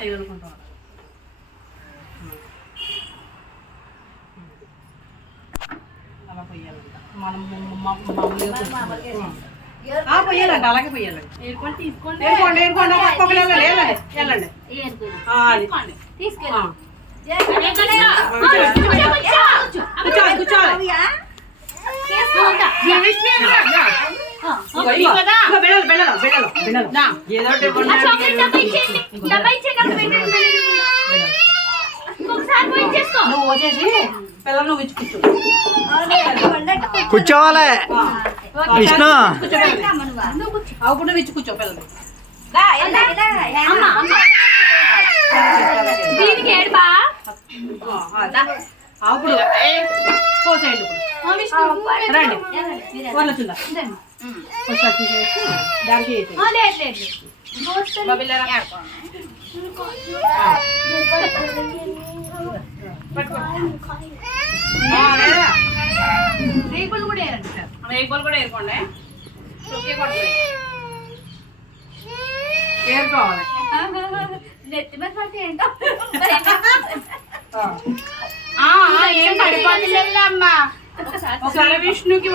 చేయాలనుకుంటాం అలా పోయాలంట మనం పోయాలంట అలాగే పోయాలండి ఏరుకోండి తీసుకోండి ఏరుకోండి ఏరుకోండి ఒక్కొక్కరు వెళ్ళండి వెళ్ళండి తీసుకెళ్ళి కూర్చోవాలి కూర్చోవాలి విష్ణు అప్పుడు విచ్చి కూర్చో పిల్లలు అప్పుడు పోసేయండి రండి వాళ్ళొచ్చిందా దానికి రేగులు కూడా వేయండి సార్ రేగులు కూడా వేరుకోండి ఏరుకోవాలి నెత్తి మీద పట్టి ఏంటో ఏం పడిపోతుంది అమ్మా ఒకసారి విష్ణుకి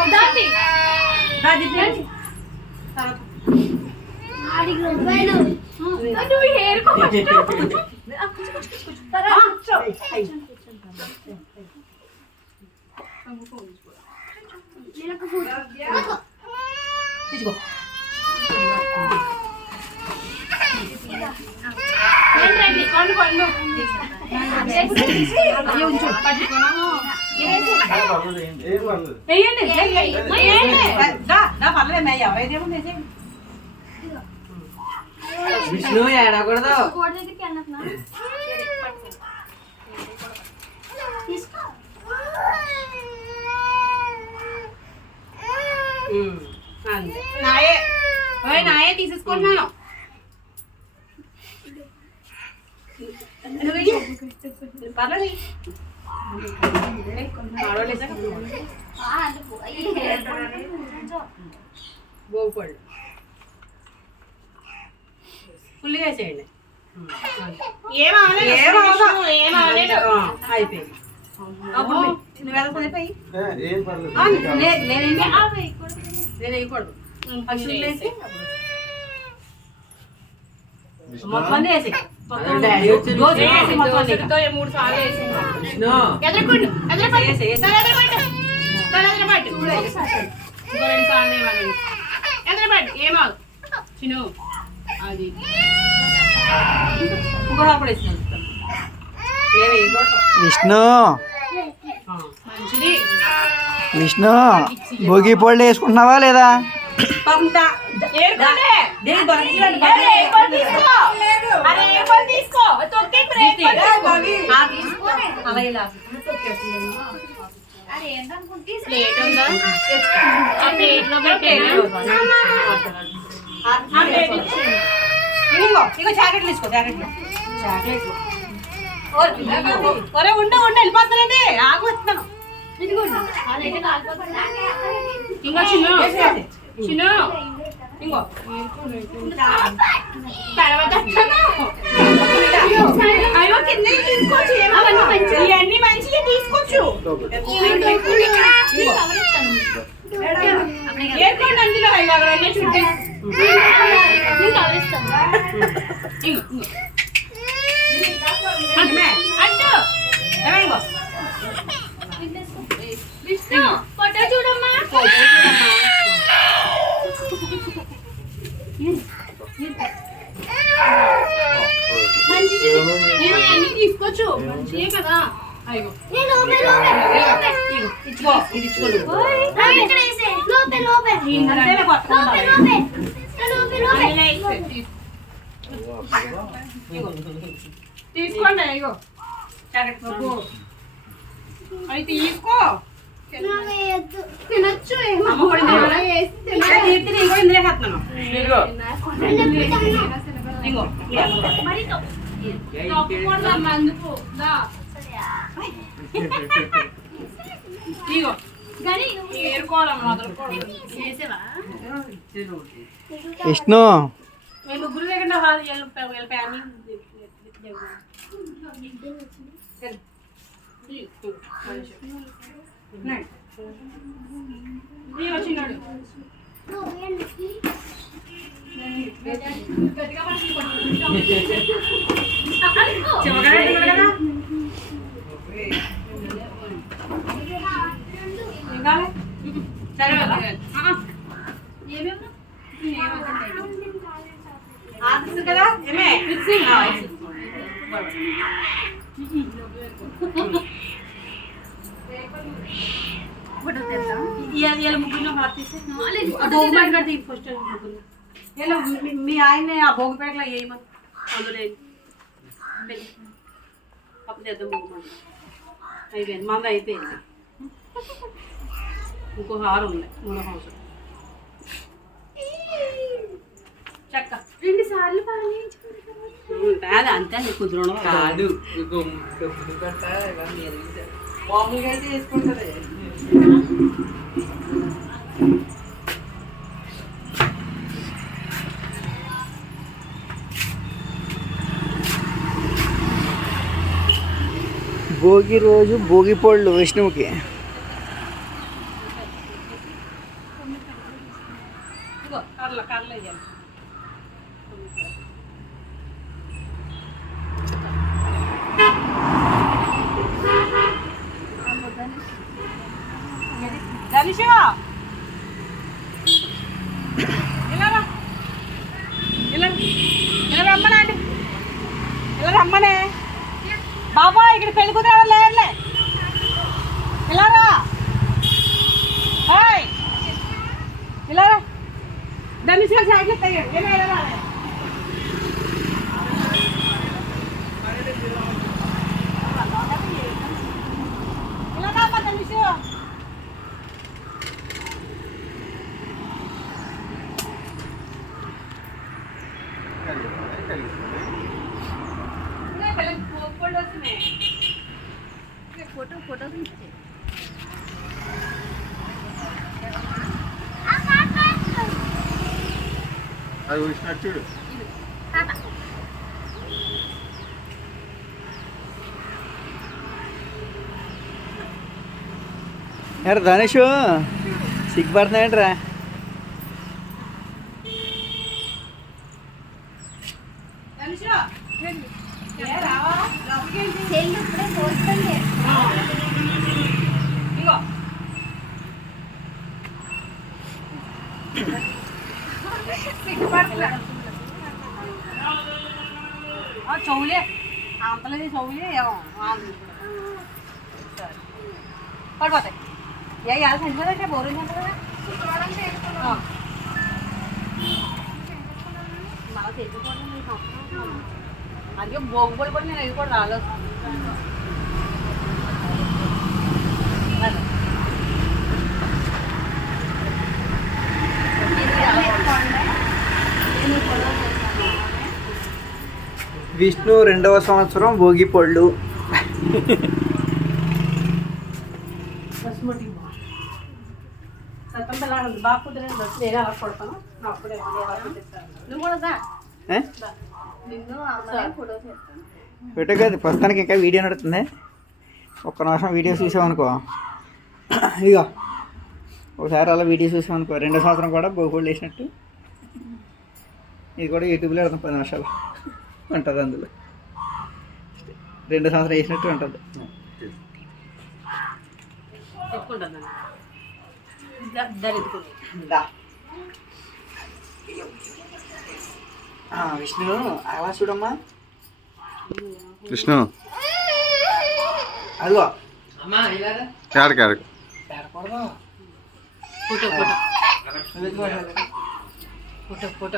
విష్ణు ఏడకూడదు నాయే తీసేసుకుంటున్నాను పర్లేదు గోపళ్ళు ఫుల్గా చేయండి అయిపోయింది అప్పుడు నువ్వు వెళ్ళకపోయి నేను వేయకూడదు మొత్తం వేసి 3 సార్లు వేసి ఏమవు చిను అది విష్ణు విష్ణు భోగి పళ్ళు వేసుకుంటున్నావా లేదా ఇగో జాకెట్లు తీసుకో జాకెట్లు ఒరే ఉండ వెళ్ళిపోతానండి ఆగు వస్తున్నాను ఇంకా చిన్న చిన్న ఇంకో తర్వాత అయ్యో కింద తీసుకోవచ్చు ఇవన్నీ మంచిగా తీసుకోవచ్చు ఏర్కోండి అందులో ఎవరైనా చుట్టే ఫోటో చూడమ్మా మంచిది అన్ని తీసుకోవచ్చు మంచిదే కదా తీసుకోండి అయ్యో అది తీసుకో తినచ్చు విష్ణు ముగ్గురు లేకుండా వచ్చినాడు సరే కదా ఏమే ముగ్గురు ఫస్ట్ మీ ఆయన్ని ఆ భోగిపేటలో వేయమని అందులో అప్పుడు చేద్దాం భోగిమంట అయిపోయింది మంద అయిపోయింది ఇంకో హారం ఉంది 3 సంవత్సరం చెక్క 2 సార్లు అది అంతే కుదరడం కాదు మామూలుగా అయితే వేసుకుంటుంది. భోగి రోజు భోగి పళ్ళు విష్ణువుకి. కర్రలు వేయాలి ధనుష ఇలా రమ్మనండి ఇలా రమ్మనే బాబా ఇక్కడ పెళ్లి కూతురు లేదులే ఇలారా హాయ్ ఇలారా ధనుష సైకిల్ తగ్గాడు ఇలా ఇలా ధనుష फोटो खींचे అది వచ్చినట్టు చూడు. ఎరా ధనుష్ సిగ్గుపడుతున్నాయంట్రా. చౌలే అంతలేదు చౌలే పడిపోతాయి ఏ చనిపోతే బోరింగ్ ఉంటుంది కదా బాగా తెచ్చిపోవడం అదే బోగుపడి కూడా నేను అది కూడా రాలేదు విష్ణు 2వ సంవత్సరం భోగి పళ్ళు. బాగా కుదిరేది నేను అలా కొడతాను అప్పుడే నువ్వు కూడా ఫోటో కాదు ప్రస్తుతానికి ఇంకా వీడియో నడుతుంది. ఒక్క నిమిషం వీడియో చూసామనుకో ఇక ఒకసారి అలా వీడియో చూసామనుకో 2వ సంవత్సరం కూడా భోగి పళ్ళు వేసినట్టు ఇది కూడా యూట్యూబ్లో పెడతాం 10 నిమిషాలు ఉంటుంది. అందులో 2వ సంవత్సరం వేసినట్టు ఉంటుంది. విష్ణు అలా చూడమ్మా విష్ణు అదిగో కాడు photo photo photo photo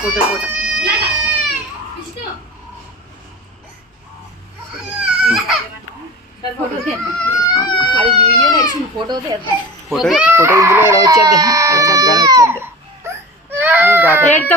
photo photo అది వీడియో నడిచింది ఫోటో తీద్దాం ఫోటో ఇందులో ఎలా వచ్చేద్ది.